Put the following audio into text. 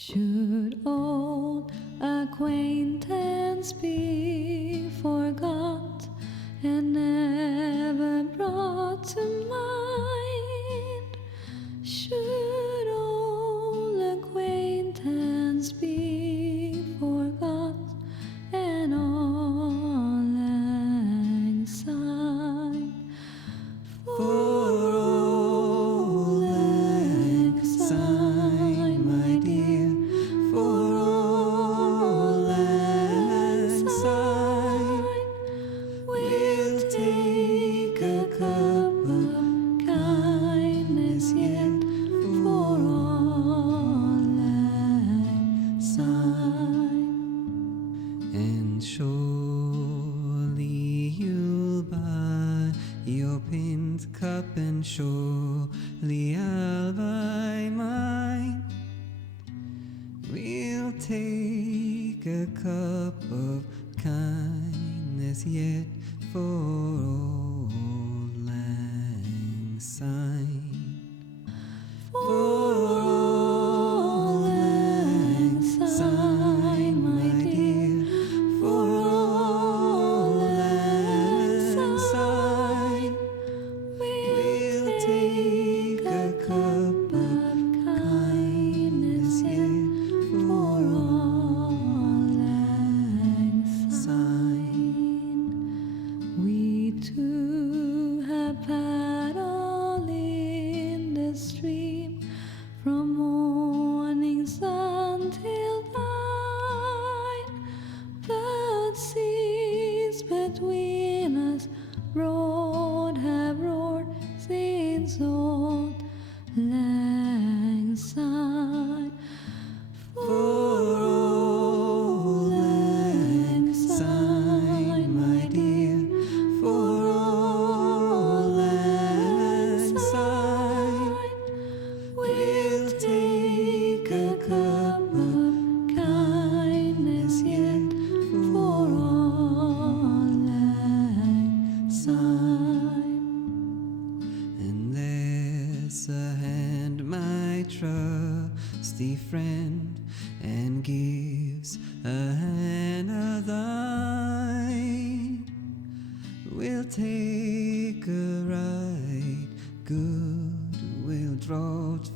Should old acquaintance be forgot and never brought to mind? Should old acquaintance be forgot and all lang syne? For auld lang syne, my dear, for auld lang syne, we'll take a cup of kindness yet for auld lang syne. And surely you'll buy your pint cup, and surely I'll buy mine. We'll take a cup of kindness yet for auld lang syne. For auld lang syne, my dear, for auld lang syne, we'll take a cup of kindness yet for auld lang syne. We two have paddled in the stream from morning sun till night, but seas between us have roared since auld lang syne. For auld lang syne, my dear, for auld lang syne, we'll take a cup of kindness yet for auld lang syne. And there's a hand, my trusty friend, and gives a hand of thine. We'll take a right good, we'll draught